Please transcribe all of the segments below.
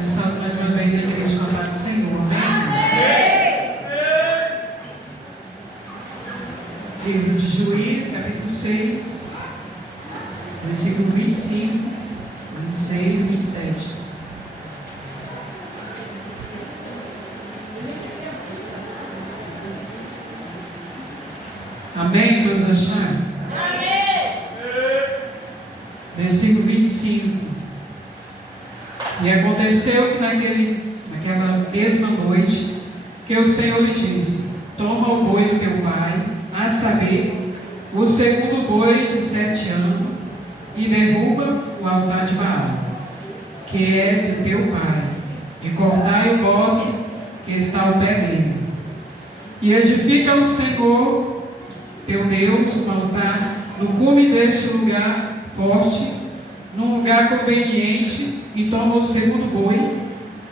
O Santo mais uma vez a igreja cantar do Senhor. Amém? Livro de Juízes, capítulo 6, versículo 25, 26 e 27. Amém, todos acharam? Amém. Versículo 25. E aconteceu que naquela mesma noite, que o Senhor lhe disse: toma o boi do teu pai, a saber, o segundo boi de 7 anos, e derruba o altar de Baal, que é de teu pai, e cortai o bosque que está ao pé dele. E edifica o Senhor teu Deus um altar no cume deste lugar forte, num lugar conveniente, e toma o segundo boi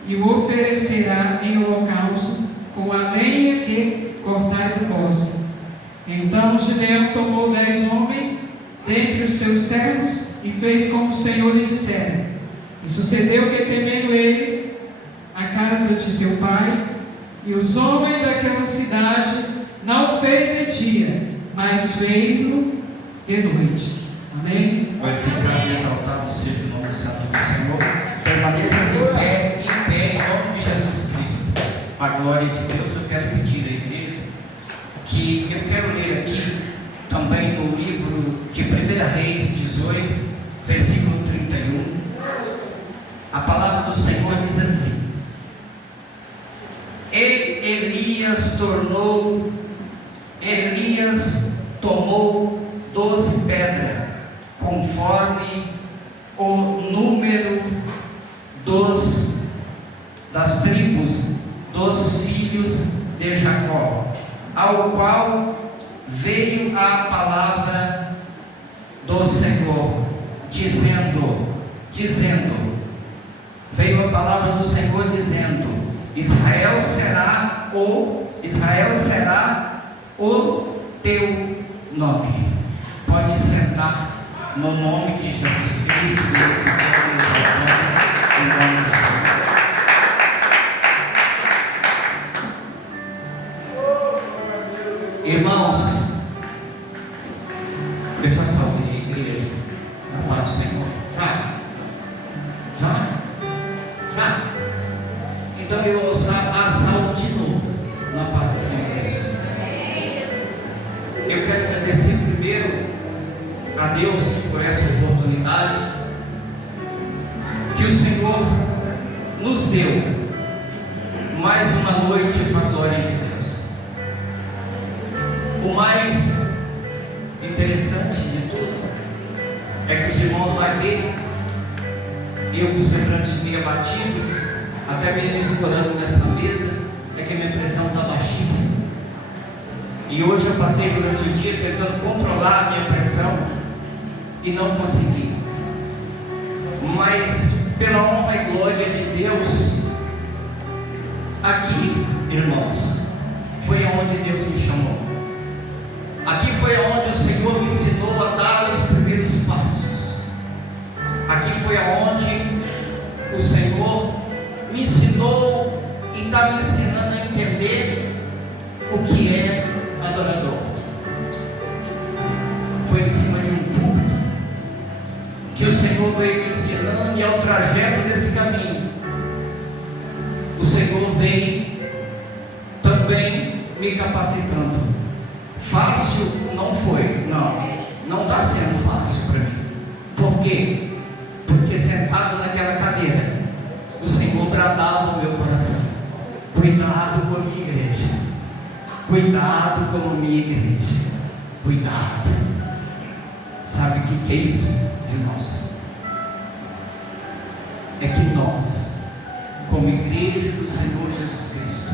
e o oferecerá em holocausto com a lenha que cortar do bosque. Então Gideão tomou 10 homens dentre os seus servos e fez como o Senhor lhe dissera. E sucedeu que, temendo ele a casa de seu pai e os homens daquela cidade, não fez de dia, mas fez-lo de noite. Amém? Glorificado e exaltado seja o nome santo do Senhor. Permaneças em pé, em nome de Jesus Cristo. A glória de Deus. Eu quero pedir à igreja que eu quero ler aqui também no livro de 1 Reis 18, versículo 31. A palavra do Senhor diz assim: Elias tomou 12 pedras, conforme o número das tribos dos filhos de Jacó, ao qual veio a palavra do Senhor, veio a palavra do Senhor dizendo: Israel será o teu nome. Pode sentar no nome de Jesus Cristo, em nome do Senhor. Irmãos, deixa eu saudar a igreja, na paz do Senhor. Já. Então eu vou a saúde de novo, na paz do Senhor Jesus. Eu quero agradecer primeiro a Deus por essa oportunidade que o Senhor nos deu, mais uma noite para a glória de Deus. O mais interessante de tudo é que os irmãos vão ver eu com o semblante meio abatido, até mesmo escorando nessa mesa, é que a minha pressão está baixíssima. E hoje eu passei durante o dia tentando controlar a minha pressão e não consegui. Mas pela honra e glória de Deus, aqui, irmãos, foi aonde Deus me chamou. Aqui foi aonde o Senhor me ensinou a dar os primeiros passos. Aqui foi aonde o Senhor me ensinou e está me ensinando a entender o que é adorador. Foi em cima de um púlpito que o Senhor veio me ensinando, e ao trajeto desse caminho o Senhor veio também me capacitando. Fácil não foi, não está sendo fácil para mim. Por quê? Porque sentado naquela cadeira, o Senhor bradava no meu coração: cuidado com a minha igreja, cuidado com a minha igreja, cuidado. Sabe o que é isso, irmãos? É que nós, como igreja do Senhor Jesus Cristo,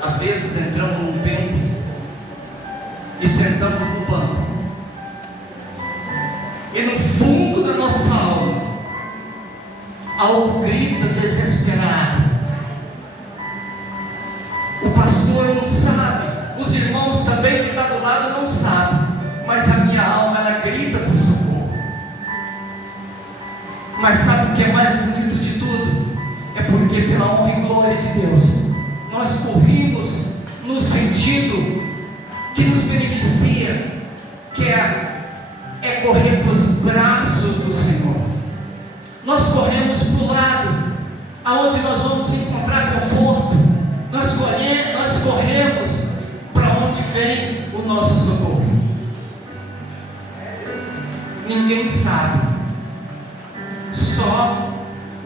às vezes entramos num templo e sentamos no banco, e no fundo da nossa alma algo grita desesperado. O pastor não sabe, os irmãos também que estão do lado não sabem, mas a minha alma, ela grita por socorro. Mas sabe o que é mais bonito de tudo? É porque pela honra e glória de Deus, nós corrimos no sentido que nos beneficia, que é correr para os braços do Senhor. Nós corremos para o lado, aonde nós vamos encontrar conforto. Nós corremos para onde vem o nosso socorro. Ninguém sabe, só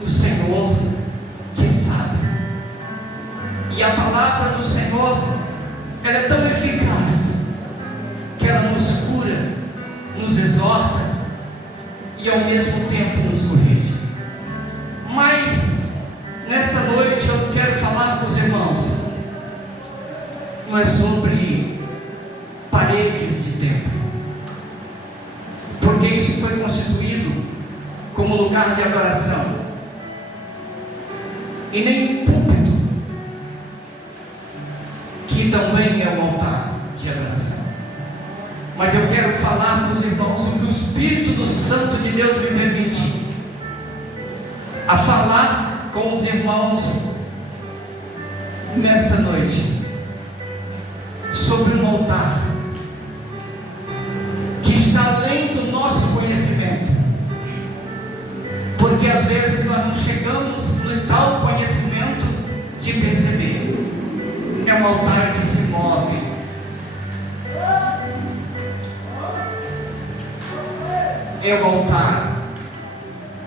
o Senhor que sabe. E a palavra do Senhor, ela é tão eficaz, que ela nos cura, nos exorta e ao mesmo tempo nos corrige. Mas nesta noite eu quero falar com os irmãos, não é sobre paredes de templo, porque isso foi constituído como lugar de adoração, e nem púlpito, que também é um altar de adoração. Mas eu quero falar com os irmãos o que o Espírito Santo de Deus me permite a falar com os irmãos nesta noite, sobre um altar que está além do nosso conhecimento, porque às vezes nós não chegamos no tal conhecimento de perceber. É um altar que se move, é um altar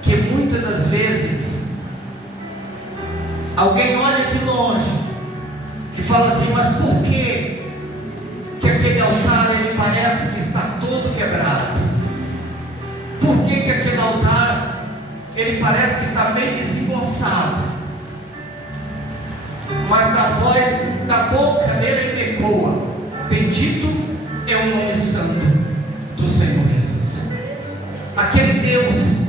que muitas das vezes alguém olha de longe e fala assim: mas por que aquele altar ele parece que está todo quebrado? Por que aquele altar ele parece que está meio desengonçado? Mas a voz da boca dele ecoa: bendito é o nome santo do Senhor Jesus. Aquele Deus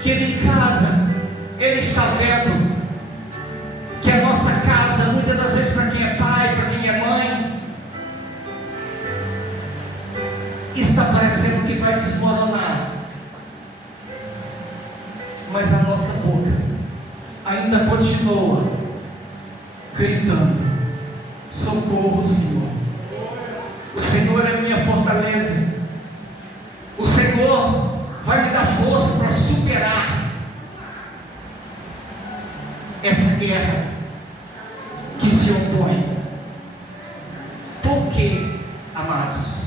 que ele em casa, ele está vendo que a nossa casa, muitas das vezes, para quem é pai, para quem é mãe, está parecendo que vai desmoronar, mas a nossa boca ainda continua gritando: socorro, Senhor. O Senhor é minha fortaleza. O Senhor vai me dar força para superar essa guerra que se opõe. Por quê, amados?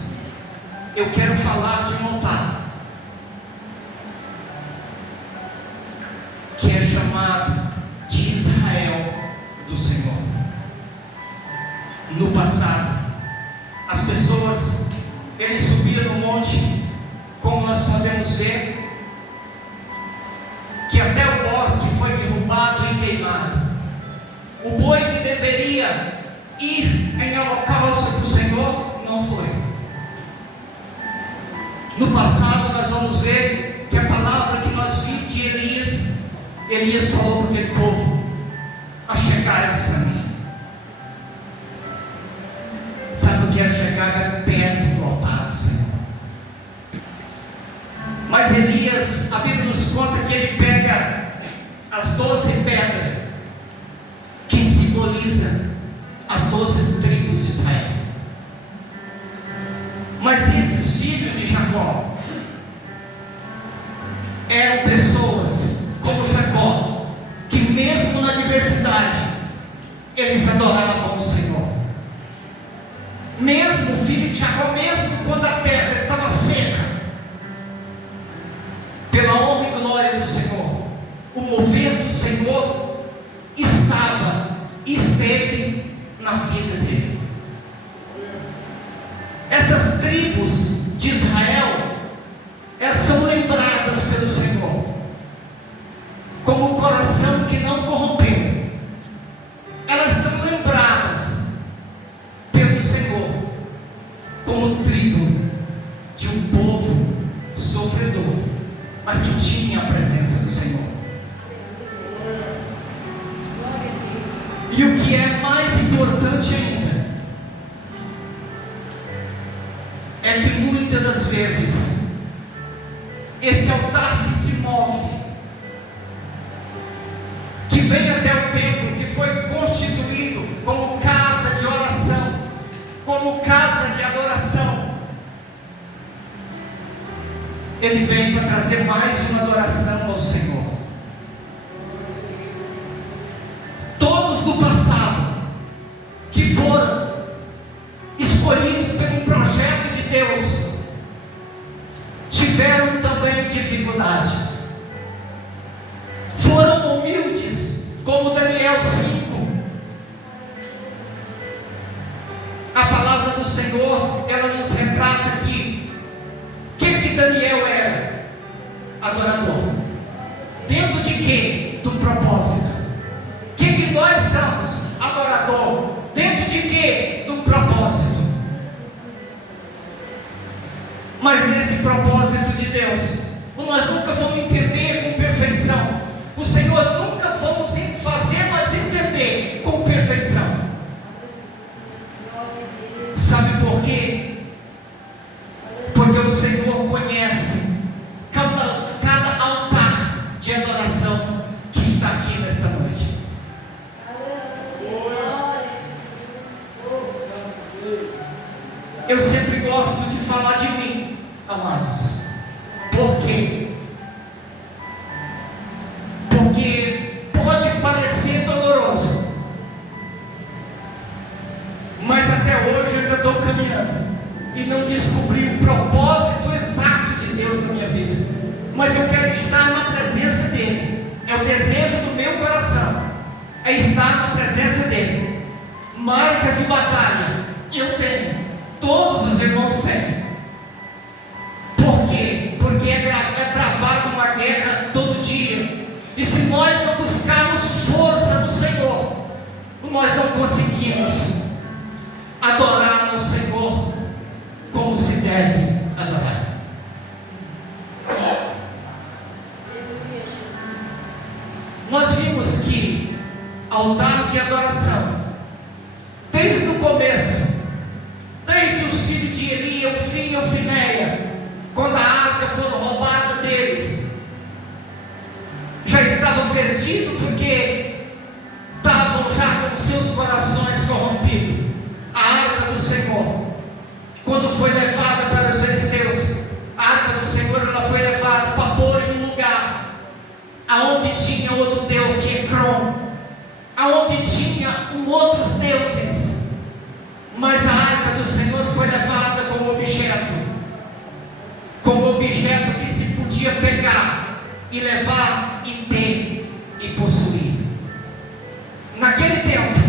Eu quero falar de um altar que é chamado de Israel do Senhor. No passado, as pessoas, eles subiram no monte, como nós podemos ver, que até o bosque foi derrubado e queimado. O boi que deveria ir em holocausto para o Senhor, não foi. No passado nós vamos ver que a palavra que nós vimos de Elias falou para aquele povo: achegai-vos a mim. Sabe o que é chegar perto do altar do Senhor? Mas Elias, a Bíblia nos conta que ele pega as 12 pedras que simbolizam as 12 tribos de Israel. Mas esses filhos de Jacó eram pessoas como Jacó, que mesmo na adversidade eles adoravam o Senhor. Mesmo o filho de Jacó, mesmo quando a terra estava seca, pela honra e glória do Senhor, o mover do Senhor esteve na vida dele. Essas tribos de Israel, elas são lembradas pelo Senhor como o coração que não corrompeu. Elas são lembradas pelo Senhor como tribo de um povo sofredor, mas que tinha a presença do Senhor. E o que é mais importante ainda é que muitas das vezes esse altar que se move que vem até o templo, que foi constituído como casa de oração, como casa de adoração. Ele vem para trazer mais uma adoração ao Senhor. Todos do passado que foram escolhidos pelo projeto de Deus tiveram também dificuldade. Foram humildes, como Daniel 5. A palavra do Senhor, ela nos retrata aqui. O que Daniel era? Adorador. Dentro de quê? Do propósito. O que nós somos? Adorador. Dentro de quê? Do propósito. Mas nesse propósito de Deus, nós nunca vamos entender com perfeição. O Senhor nunca vamos fazer nós entender com perfeição. Sabe por quê? Porque o Senhor conhece cada altar de adoração que está aqui nesta noite. Eu sempre gosto de falar de mim, amados. Por quê? Porque pode parecer doloroso, mas até hoje eu ainda estou caminhando e não descobri o propósito exato de Deus na minha vida. Mas eu quero estar na presença dEle. É o desejo do meu coração, é estar na presença dEle. Marca de batalha eu tenho, todos os irmãos têm. Por quê? Porque é travado uma guerra todo dia. E se nós não buscarmos força no Senhor, nós não conseguimos adorar ao Senhor como se deve adorar. Nós vimos que altar de adoração, desde o começo, desde os filhos de Eli, Ofni e Ofneia, quando a arca foi roubada deles, já estavam perdidos porque estavam já com seus corações corrompidos. A arca do Senhor, quando foi levada para os filisteus, a arca do Senhor, ela foi levada para pôr em um lugar aonde tinha outro deus de Ecrom, aonde tinha outros deuses. Mas a arca do Senhor foi levada como objeto que se podia pegar e levar e ter e possuir. Naquele tempo,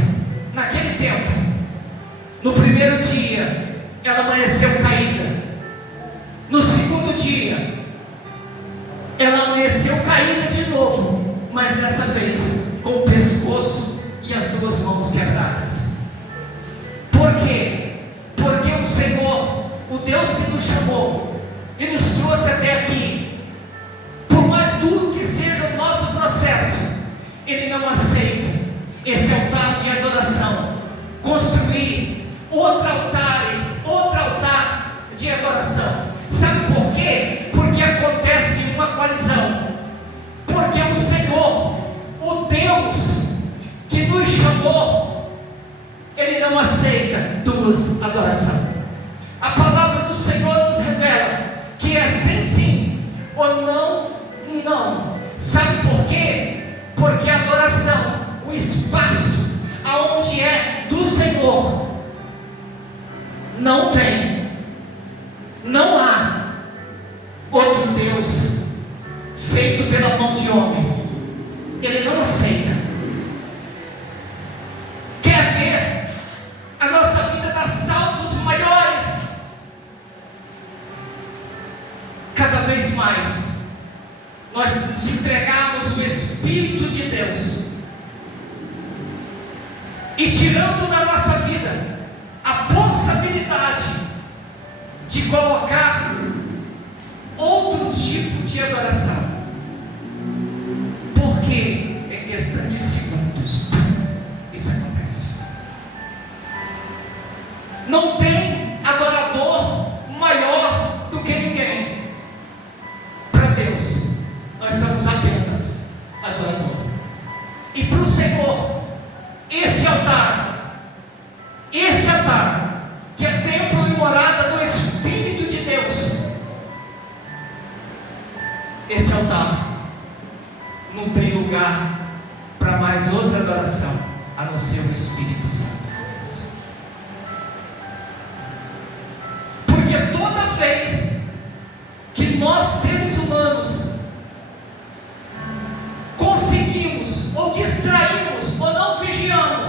no primeiro dia, ela amanheceu caída. No segundo dia, ela amanheceu caída de novo, mas dessa vez com o pescoço e as duas mãos quebradas. Por quê? Porque o Senhor, o Deus que nos chamou e nos trouxe até aqui, por mais duro que seja o nosso processo, Ele não aceita esse altar de adoração, construir outro altar de adoração. Sabe por quê? Porque acontece uma colisão. Porque o Senhor, o Deus que nos chamou, Ele não aceita duas adorações. A palavra do Senhor nos revela que é sim ou não. Sabe por quê? Porque a adoração, o espaço aonde é do Senhor, não há outro Deus feito pela mão de homem. Ele não aceita. Quer ver a nossa vida dar saltos maiores? Cada vez mais nós nos entregamos o Espírito de Deus e tirando da nossa vida a possibilidade de colocar outro tipo de adoração. Porque em questão de segundos isso acontece. Não tem adorador maior do que ninguém. Para Deus nós somos apenas adorador. E para o Senhor, esse altar, que é templo e morada do Espírito de Deus, esse altar não tem lugar para mais outra adoração, a não ser o Espírito Santo de Deus. Porque toda vez que nós, seres humanos, conseguimos, ou distraímos, ou não vigiamos,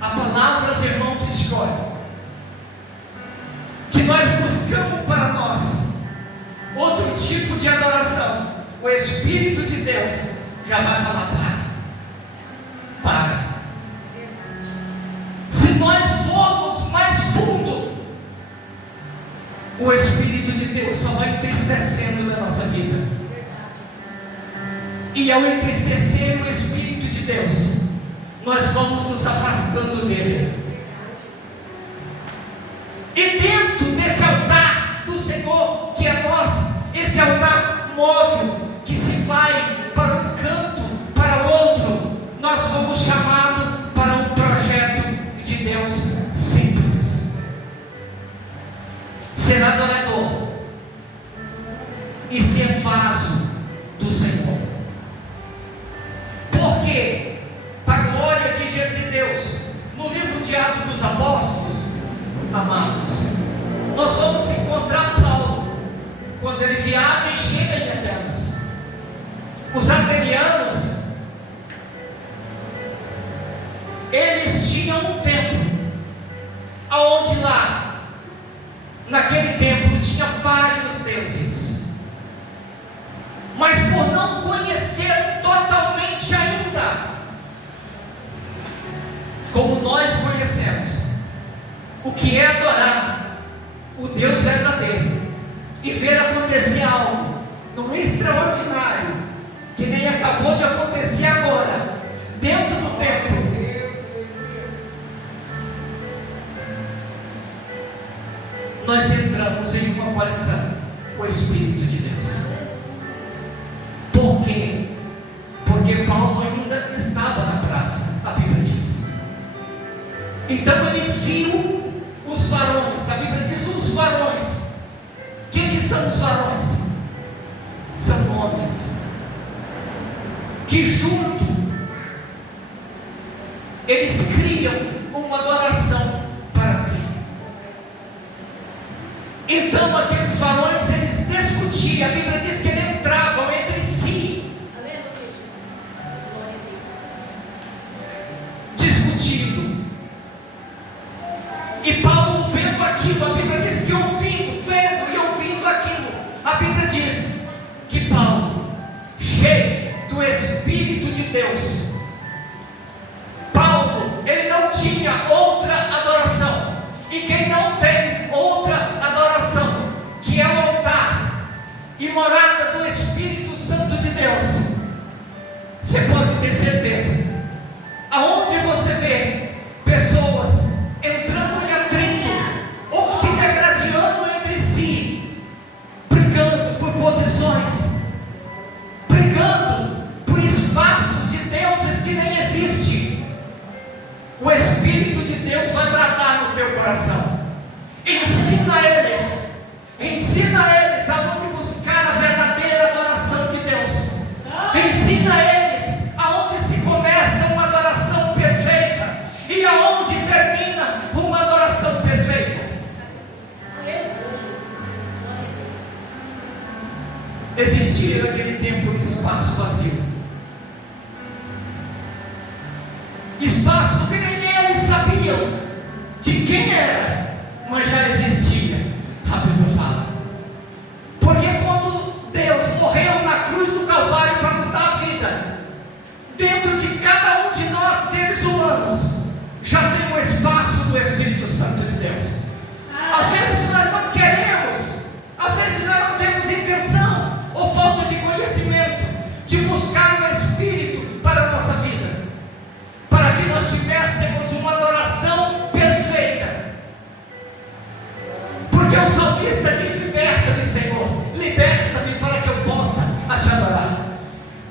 a palavra dos irmãos escolhe, que nós buscamos para nós outro tipo de adoração, o Espírito de Deus já vai falar: para. Se nós formos mais fundo, o Espírito de Deus só vai entristecendo na nossa vida. E ao entristecer o Espírito de Deus, nós vamos nos afastando dele. E dentro desse altar do Senhor, que é nós, esse altar móvel, que se vai para um canto, para outro, nós fomos chamados para um projeto de Deus simples: ser adorador e ser vaso do Senhor. Por quê? Para a glória de Deus. No livro de Atos dos Apóstolos, amados, nós vamos encontrar Paulo quando ele viaja e chega em Atenas. Os atenianos, eles tinham um templo, aonde lá, naquele templo, tinha vários deuses, mas por não conhecer totalmente ainda, como nós conhecemos, o que é adorar o Deus verdadeiro e ver acontecer algo no extraordinário, que nem acabou de acontecer agora, dentro do templo. Nós entramos em uma coalizão com o Espírito de Deus. Por quê? Porque Paulo ainda estava na praça, a Bíblia diz. Então ele viu os varões, a Bíblia diz os varões. Quem que são os varões? São homens que junto eles criam uma adoração para si. Então aqueles varões, eles discutiam, a Bíblia diz que eles entravam entre si, discutindo. E Paulo vendo aquilo, a Bíblia diz que vendo e ouvindo aquilo, a Bíblia diz que Paulo, cheio do Espírito de Deus, Paulo, ele não tinha outra adoração. E quem não tem outra adoração, que é o altar e morada do Espírito Santo de Deus, você pode ter certeza, aonde você vê pessoas entrando em atrito ou se degradando entre si, brigando por posições, brigando por espaços de deuses que nem existem, o Espírito de Deus vai bradar no teu coração. Ensina eles aonde buscar a verdadeira adoração de Deus. Ensina eles aonde se começa uma adoração perfeita e aonde termina uma adoração perfeita. Existia naquele tempo um espaço vazio, espaço que nem eles sabiam de quem era, mas já existia. A Bíblia fala, porque quando Deus morreu na cruz do Calvário para nos dar a vida, dentro de cada um de nós, seres humanos, já tem um espaço do Espírito Santo de Deus. Às vezes nós não queremos, às vezes nós não temos intenção ou falta de conhecimento de buscar o Espírito para a nossa vida, para que nós tivéssemos uma adoração perfeita. Porque o salmista diz: liberta-me, Senhor, liberta-me para que eu possa te adorar.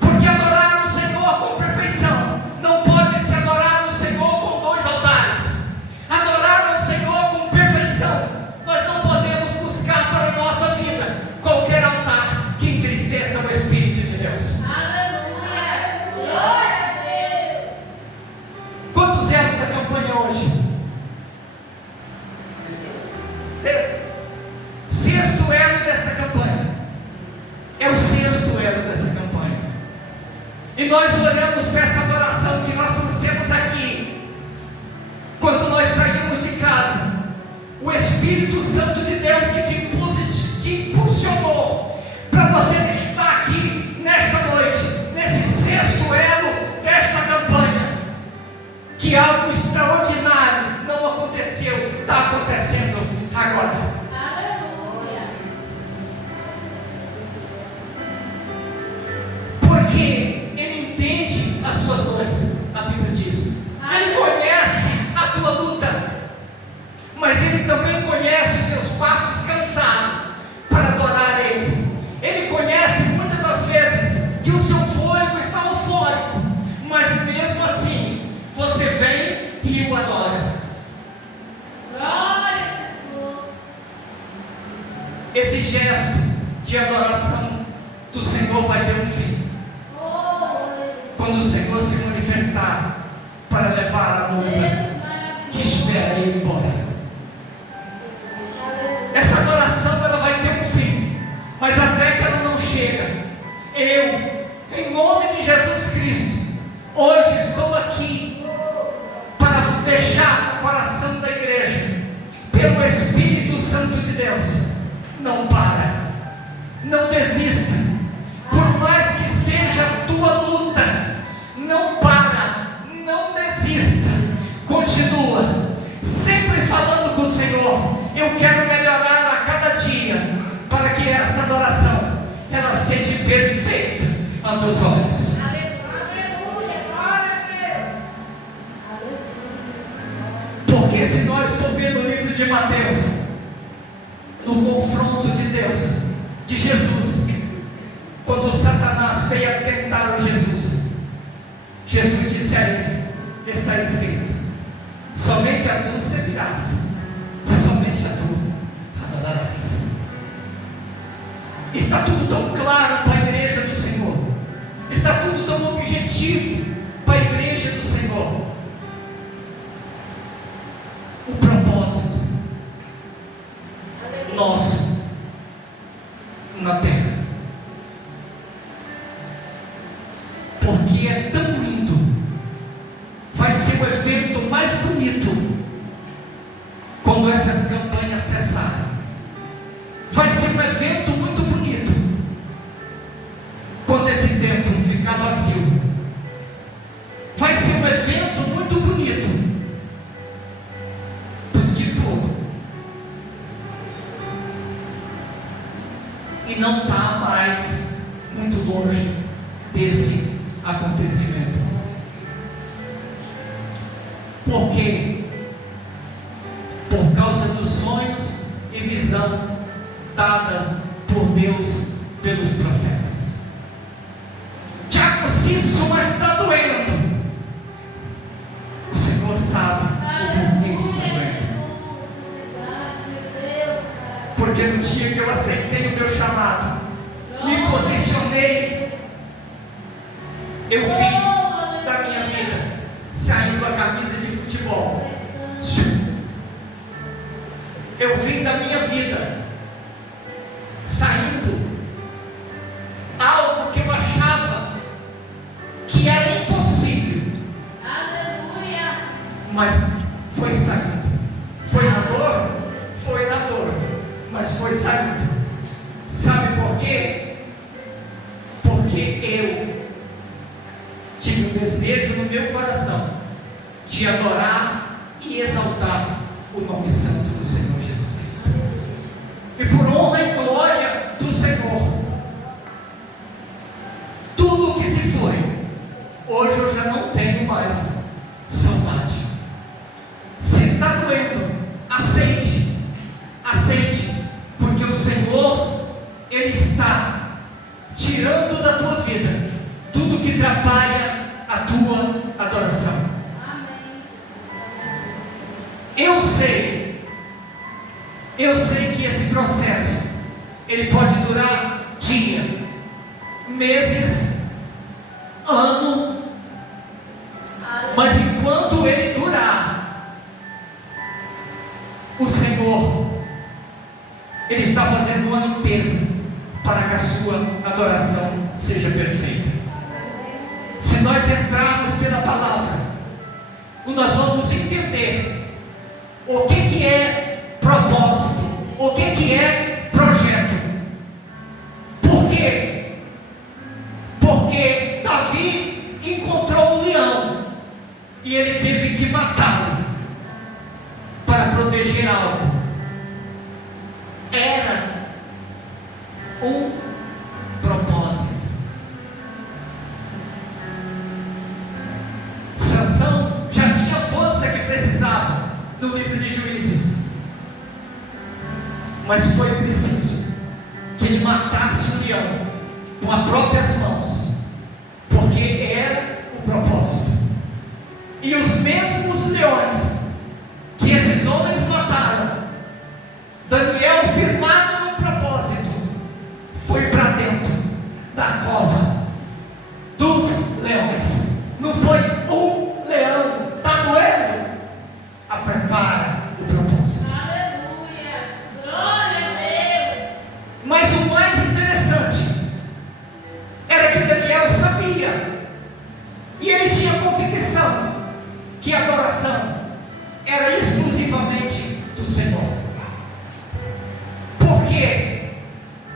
Porque adorar o Senhor com perfeição não nós olhamos para essa adoração que nós trouxemos aqui, quando nós saímos de casa, o Espírito Santo de Deus que te impulsionou para você estar aqui nesta noite, nesse sexto elo desta campanha, que algo extraordinário não aconteceu, está acontecendo agora. Aleluia. Porque Ele entende as suas dores, a Bíblia diz. Ele conhece a tua luta, mas Ele também conhece os seus passos cansados para adorar Ele. Ele conhece muitas das vezes que o seu fôlego está eufórico, mas mesmo assim você vem e o adora. Glória a Jesus. Esse gesto de adoração do Senhor vai ter um fim, quando o Senhor se manifestar para levar a noiva que espera Ele embora. Essa adoração ela vai ter um fim, mas até que ela não chega, eu, em nome de Jesus Cristo, hoje estou aqui para deixar no coração da igreja, pelo Espírito Santo de Deus: não para, não desista, por mais que seja a tua luta, não para, não desista, continua, sempre falando com o Senhor: eu quero melhorar a cada dia, para que esta adoração ela seja perfeita a teus olhos. Porque se nós for ver no livro de Mateus, no confronto de Deus, de Jesus, quando Satanás veio a tentar o Jesus disse a ele: está escrito, somente a tu servirás, e somente a tu adorarás. Está tudo tão claro para a igreja do Senhor, está tudo tão objetivo para a igreja do Senhor. O propósito nosso na terra, porque é tão lindo, vai ser o evento mais bonito quando essas campanhas cessarem. Vai ser um evento muito bonito quando esse templo ficar vazio. Vai ser um evento muito bonito para os que foram e não está mais muito longe desse acontecimento. Porque por causa dos sonhos e visão dadas por Deus pelos profetas. Tiago, se isso está doendo, o Senhor sabe o porquê está doendo. Porque no dia que eu aceitei o meu chamado, me posicionei, eu vi da minha vida saindo a camisa de futebol. Eu vi da minha vida saindo algo que eu achava que era impossível. Aleluia. Mas foi saindo. Foi na dor? Foi na dor, mas foi saindo. Sabe por quê? Porque eu tive um desejo no meu coração de adorar e exaltar o nome santo do Senhor Jesus Cristo. E por honra e glória do Senhor, tudo que se foi, hoje eu já não tenho mais saudade. Se está doendo, aceite, aceite, porque o Senhor, Ele está tirando da tua vida tudo que atrapalha a tua adoração. Amém. Eu sei que esse processo ele pode durar dia, meses, ano, mas enquanto ele durar, o Senhor Ele está fazendo uma limpeza para que a sua adoração seja perfeita. Se se nós entrarmos pela palavra, nós vamos entender o que é propósito, o que é projeto. Por quê? Porque Davi encontrou um leão e ele teve que matá-lo para proteger algo. Era um propósito. Sansão já tinha força que precisava no livro de Juízes, mas foi preciso que ele matasse o leão com as próprias mãos, porque era o propósito. E os mesmos leões que esses homens mataram, Daniel, firmado no propósito, foi para dentro da cova dos leões. Não foi um leão, está doendo? Prepara o propósito. Aleluia. Glória a Deus. Mas o mais interessante era que Daniel sabia, e ele tinha convicção, que a adoração era exclusivamente do Senhor. Porque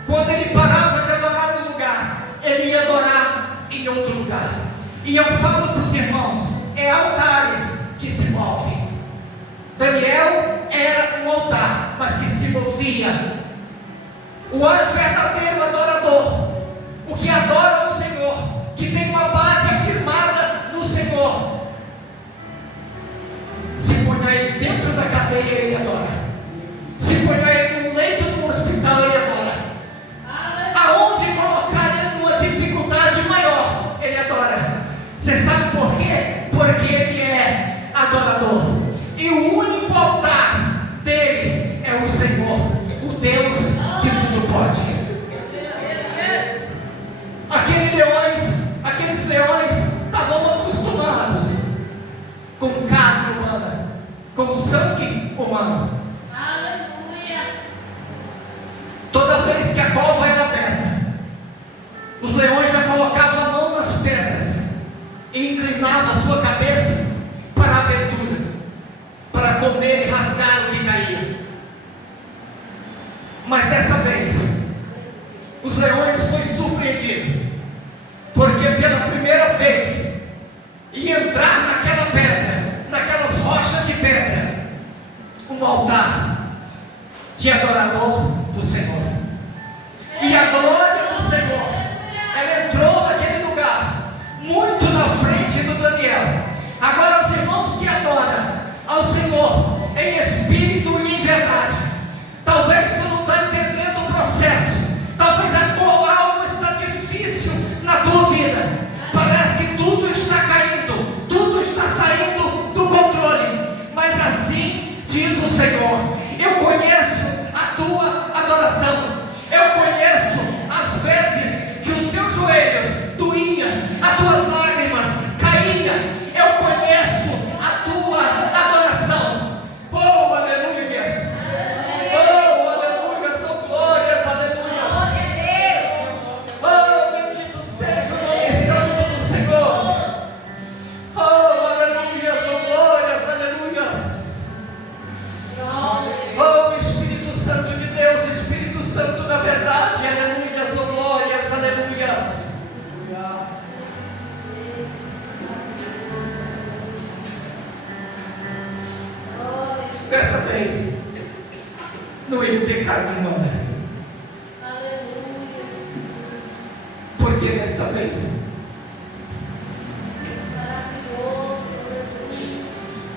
quando ele parava de adorar num lugar, ele ia adorar em outro lugar. E eu falo para os irmãos, é altares que se movem. Daniel era um altar, mas que se movia. O verdadeiro adorador, o que adora o Senhor, que tem uma base afirmada no Senhor, se põe ele dentro da cadeia, ele adora. Se põe ele no leito do hospital, ele adora. Aonde colocar ele numa dificuldade maior, ele adora. Você sabe por quê? Porque ele é adorador. E o único altar dele é o Senhor, o Deus que tudo pode. Aqueles leões estavam acostumados com carne humana, com sangue humano. Aleluia. Toda vez que a cova era aberta, os leões já colocavam a mão nas pedras e inclinavam a sua cabeça para a abertura, para comer e rasgar o que caía. Mas dessa vez, os leões foi surpreendido, porque pela primeira vez ia entrar naquela pedra, naquelas rochas de pedra, um altar de adorador do Senhor. E a glória do Senhor, ela entrou naquele lugar, muito na frente do Daniel. Agora os irmãos que adoram ao Senhor em espírito e em verdade, talvez tu não está entendendo o processo, talvez algo está difícil na tua vida, parece que tudo está caindo, tudo está saindo do controle, mas assim diz o Senhor: eu conheço a tua adoração, eu conheço as vezes que os teus joelhos doíam, as tuas lágrimas caíam, eu conheço a tua adoração. Oh, aleluia! Oh, aleluia! Oh, glórias, aleluia! Oh, bendito seja o nome santo do Senhor. Oh, aleluia! Oh, glórias, aleluia! Oh, Espírito Santo de Deus, Espírito Santo da verdade, aleluia! Oh, glórias, aleluia! Dessa vez, não ia ter carne humana. Aleluia. Porque dessa vez, Maravilhoso.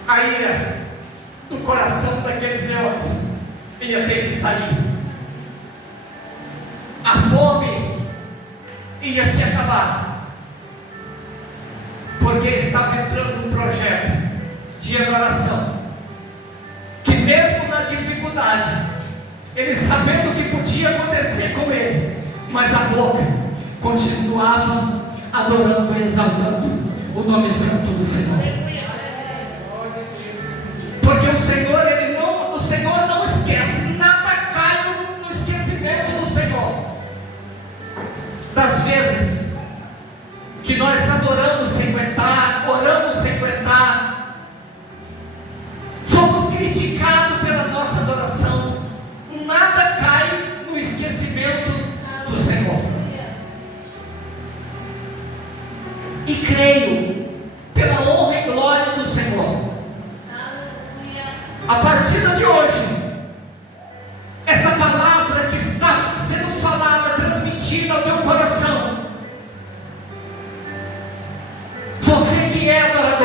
a ira do coração daqueles leões ia ter que sair. A fome ia se acabar. Porque estava entrando um projeto de adoração, que mesmo na dificuldade, ele sabendo o que podia acontecer com ele, mas a boca continuava adorando e exaltando o nome santo do Senhor. Porque o Senhor não esquece, nada cai no esquecimento do Senhor. Das vezes que nós adoramos sem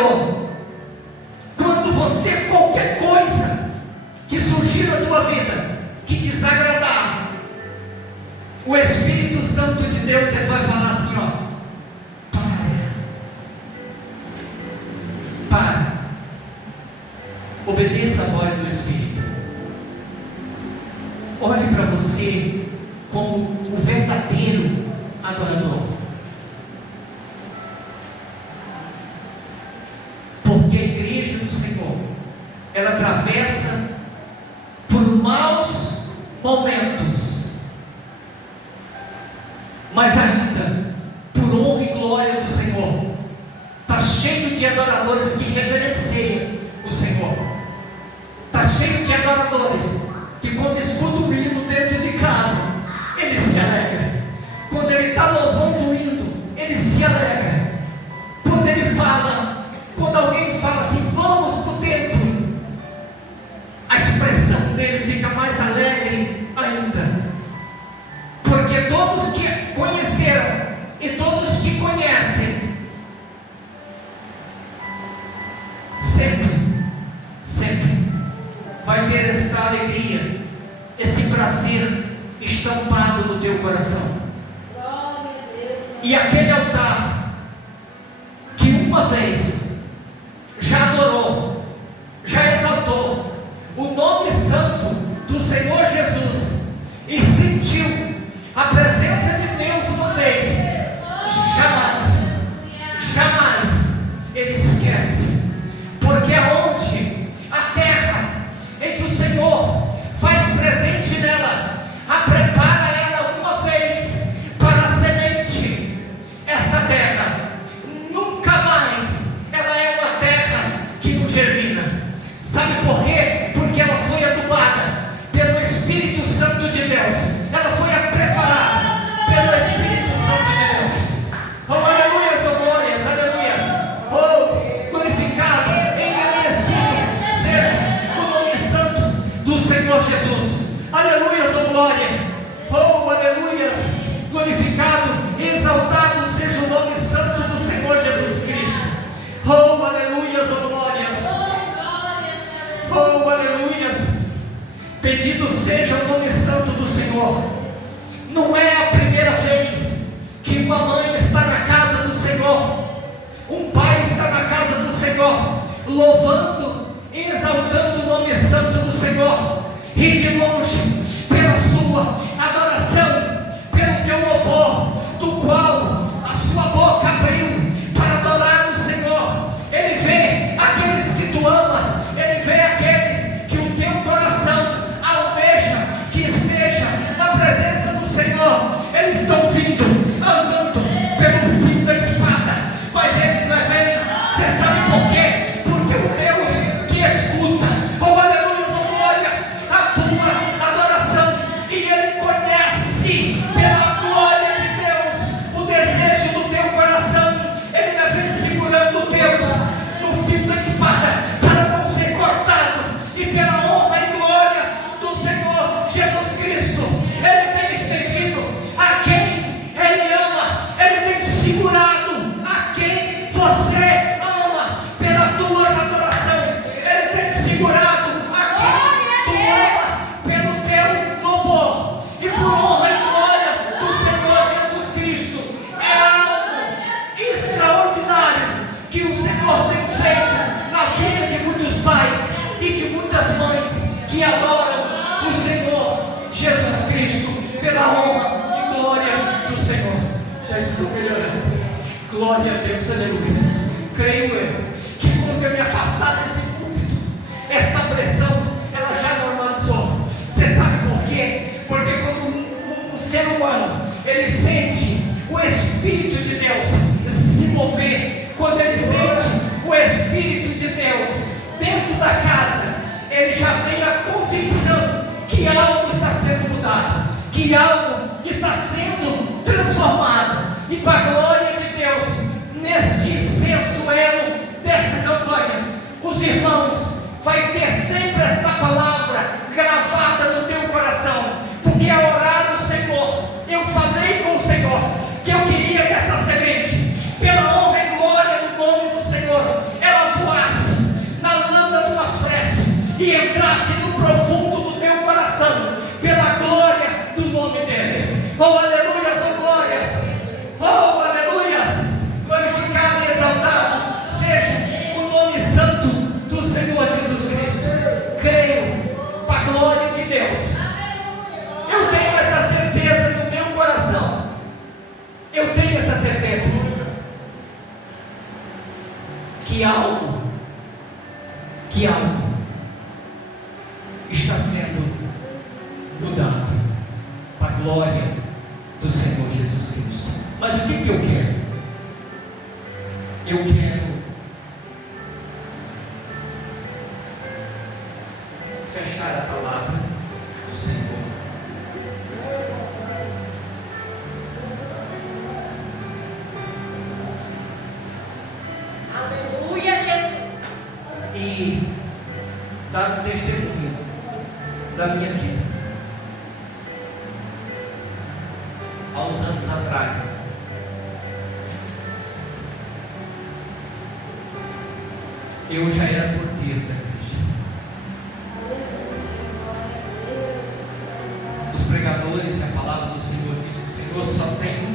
trabalhou, quando você, qualquer coisa que surgir na tua vida, que desagradar, o Espírito Santo de Deus, ele vai falar assim, ó, para, obedeça a voz do Espírito, olhe para você como o verdadeiro adorador, porque a igreja do Senhor, ela atravessa por maus momentos, mas ainda por honra e glória do Senhor, está cheio de adoradores que reverenciam o Senhor, está cheio de adoradores que quando escuta o hino dentro de casa, ele se alegra, quando ele está louvando o hino, ele se alegra, quando ele fala, quando alguém fala assim, vamos para o templo, a expressão dele fica mais alegre ainda, porque todos que conheceram e todos que conhecem, sempre vai ter esta alegria, esse prazer estampado no teu coração. E aquele altar que uma vez já adorou, já exaltou o nome santo do Senhor Jesus e sentiu a presença de Deus uma vez, jamais ele esquece, porque aonde a terra em que o Senhor faz presente nela, prepara ela uma vez para a semente, essa terra nunca mais ela é uma terra que não germina. Sabe por quê? Porque ela foi adubada pelo Espírito Santo de Deus, ela foi preparada pelo Espírito Santo de Deus. Oh, aleluias, oh glórias, aleluias, oh, glorificado, engrandecido seja o nome santo do Senhor Jesus. Aleluias, oh glória, oh aleluias, glorificado, exaltado seja o nome santo do Senhor Jesus Cristo. Oh aleluias, oh glórias, oh aleluias, bendito seja o nome santo do Senhor. Não é a primeira vez que uma mãe está na casa do Senhor, um pai está na casa do Senhor, louvando e exaltando o nome santo do Senhor, e de longe, pela sua adoração, pelo teu louvor, do qual a sua boca abriu para adorar o Senhor, ele vê aqueles que tu ama, ele vê aqueles que o teu coração almeja, que esteja na presença do Senhor. Eles estão vindo, andando pelo fio da espada, mas eles não vêm. Você sabe por quê? Porque o Deus que escuta, oh aleluia, oh glória, a tua adoração, e ele conhece pela glória de Deus o desejo do teu coração. Ele vai vir segurando o Deus no fio da espada para não ser cortado, e pela honra e glória do Senhor Jesus Cristo, ele tem estendido a quem ele ama, ele tem segurado a quem você ama pela tua adoração, ele tem segurado a quem tu ama pelo teu louvor, e por honra e glória do Senhor Jesus Cristo. É algo extraordinário que o Senhor tem feito na vida de muitos pais e de muitas mães que adoram o Senhor Jesus Cristo pela honra e glória do Senhor. Já estou melhorando. Glória a Deus, aleluia. Creio eu que quando eu me afastar desse púlpito, esta pressão ela já normalizou. Você sabe por quê? Porque quando um ser humano ele sente o Espírito de Deus se mover, quando ele sente o Espírito de Deus dentro da casa, ele já tem a convicção que algo está sendo mudado, que algo está sendo transformado, e para a glória de Deus, neste entrasse no profundo do teu coração, pela glória do nome dEle. Oh, aleluias, oh glórias, oh, aleluias, glorificado e exaltado seja o nome santo do Senhor Jesus Cristo. Creio, para a glória de Deus, eu tenho essa certeza no meu coração, eu tenho essa certeza, que algo está sendo mudado para a glória do Senhor Jesus Cristo. Mas o que eu quero? Eu quero fechar a palavra do Senhor. Aleluia, Jesus. E dar um testemunho da minha vida. Há uns anos atrás, eu já era porteiro da igreja. Os pregadores, a palavra do Senhor diz que o Senhor só tem um